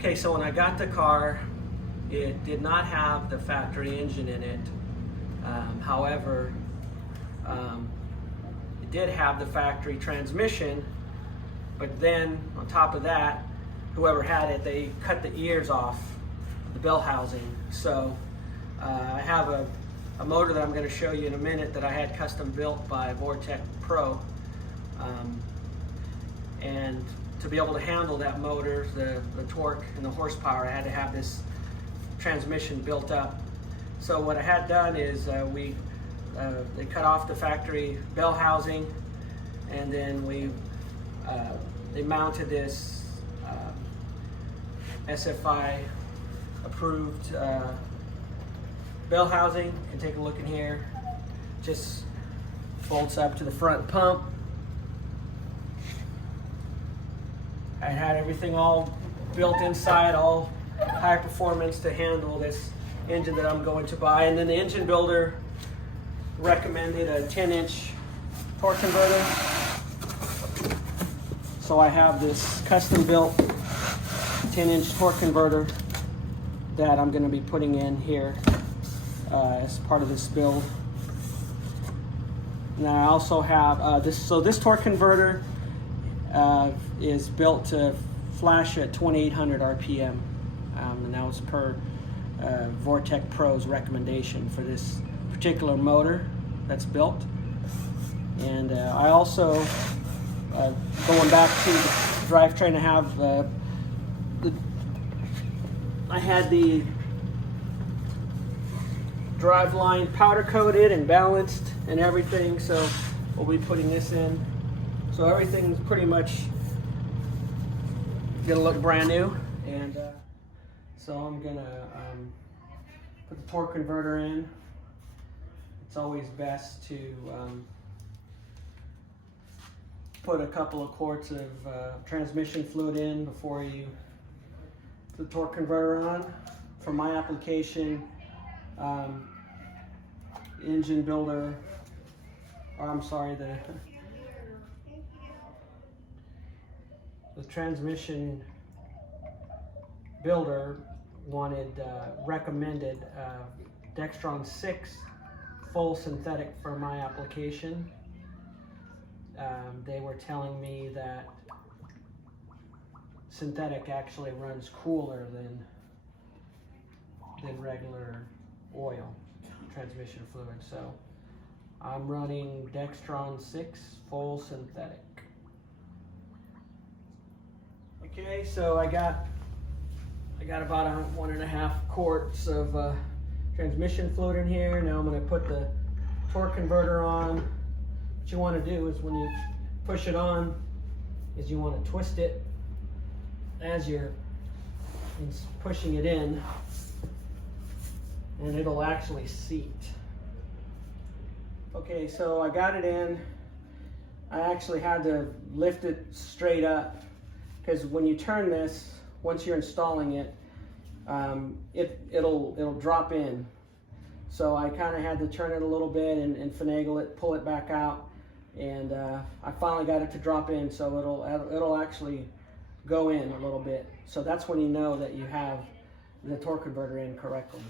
Okay, so when I got the car, it did not have the factory engine in it. However, it did have the factory transmission, but then on top of that, whoever had it, they cut the ears off the bell housing. So I have a motor that I'm going to show you in a minute that I had custom built by Vortec Pro. And to be able to handle that motor, the torque and the horsepower, I had to have this transmission built up. So what I had done is they cut off the factory bell housing, and then they mounted this SFI approved bell housing. You can take a look in here. Just bolts up to the front pump. I had everything all built inside, all high performance to handle this engine that I'm going to buy. And then the engine builder recommended a 10-inch torque converter. So I have this custom built 10-inch torque converter that I'm going to be putting in here as part of this build. And I also have this torque converter is built to flash at 2800 RPM, and that was per Vortec Pro's recommendation for this particular motor that's built. And I also, going back to the drivetrain, I had the drive line powder coated and balanced and everything, so we'll be putting this in. So everything's pretty much gonna look brand new, and so I'm gonna put the torque converter in. It's always best to put a couple of quarts of transmission fluid in before you put the torque converter on. For my application, engine builder, or I'm sorry, the transmission builder recommended Dextron 6 full synthetic for my application. They were telling me that synthetic actually runs cooler than regular oil transmission fluid. So I'm running Dextron 6 full synthetic. Okay, so I got about 1.5 quarts of transmission fluid in here. Now I'm going to put the torque converter on. What you want to do is when you push it on, is you want to twist it as you're pushing it in, and it'll actually seat. Okay, so I got it in. I actually had to lift it straight up, because when you turn this, once you're installing it, it'll drop in. So I kind of had to turn it a little bit and finagle it, pull it back out, and I finally got it to drop in. So it'll actually go in a little bit. So that's when you know that you have the torque converter in correctly.